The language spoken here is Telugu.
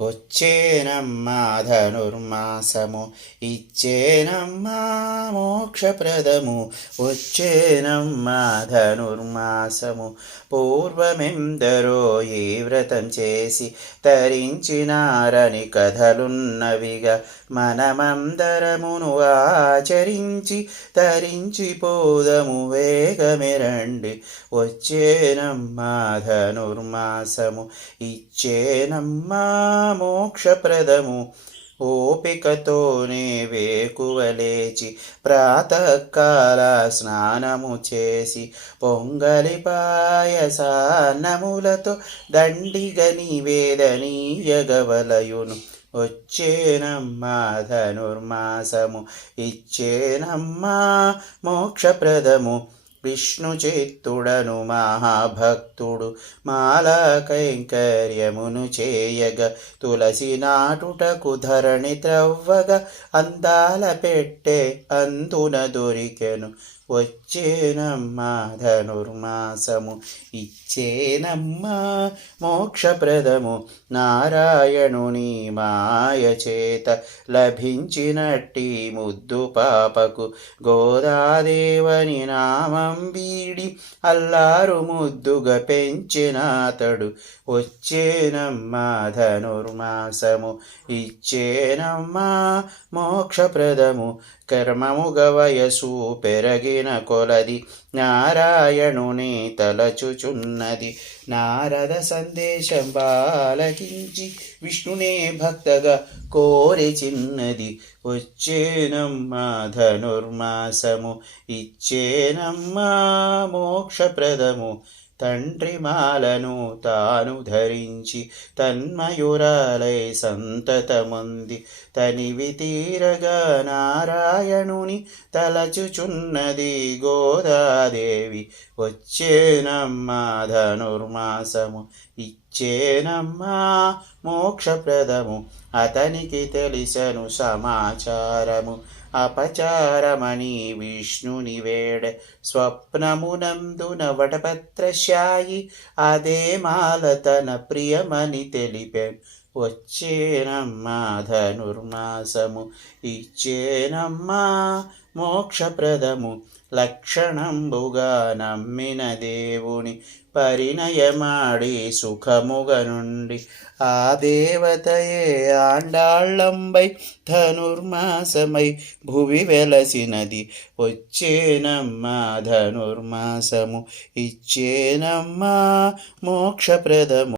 వచ్చేనమ్మా ధనుర్మాసము ఇచ్చేనమ్మా మోక్షప్రదము. వచ్చేనమ్మా ధనుర్మాసము పూర్వమెందరో ఈ వ్రతం చేసి తరించినారని కథలున్నవిగా మనమందరమును ఆచరించి తరించిపోదము వేగమెరండి. వచ్చేనమ్మా ధనుర్మాసము ఇచ్చేనమ్మా మోక్షప్రదము. ఓపికతోనే వేకువలేచి ప్రాతకాల స్నానము చేసి పొంగలి పాయసాన్నములతో దండిగ నివేదనీయగవలయును. వచ్చేనమ్మా ధనుర్మాసము ఇచ్చేనమ్మా మోక్షప్రదము. విష్ణు చిత్తుడను మహాభక్తుడు మాలా కైంకర్యమును చేయగ తులసి నాటుటకు ధరణి త్రవ్వగ అందాల పెట్టె అందున దొరికెను. వచ్చేనమ్మా ధనుర్మాసము ఇచ్చేనమ్మా మోక్షప్రదము. నారాయణుని మాయ చేత లభించినట్టి ముద్దు పాపకు గోదాదేవని నామం వీడి అల్లారు ముద్దుగా పెంచినాతడు. వచ్చేనమ్మా ధనుర్మాసము ఇచ్చేనమ్మా మోక్షప్రదము. కర్మముగ వయసు పెరగిన కొలది నారాయణుని తలచుచున్నది. నారద సందేశం బాలకించి విష్ణునే భక్తగా కోరి చిన్నది. వచ్చేనమ్మా ధనుర్మాసము ఇచ్చేనమ్మా మోక్షప్రదము. తండ్రి మాలను తాను ధరించి తన్మయురాలై సంతతముంది తనివి తీరగా నారాయణుని తలచుచున్నది గోదాదేవి. వచ్చేనమ్మా ధనుర్మాసము ఇచ్చేనమ్మా మోక్షప్రదము. అతనికి తెలిసెను సమాచారము అపచారమని విష్ణుని వేడ స్వప్నమునందున వటపత్రశాయి అదే మాల తన ప్రియమని తెలిపెను. వచ్చేనమ్మా ధనుర్మాసము ఇచ్చేనమ్మా మోక్షప్రదము. లక్షణంబుగా నమ్మిన దేవుని పరిణయమాడి సుఖముగ నుండి ఆ దేవతయే ఆండాళ్ళంబై ధనుర్మాసమై భువి వెలసినది. వచ్చేనమ్మా ధనుర్మాసము ఇచ్చేనమ్మా మోక్షప్రదము.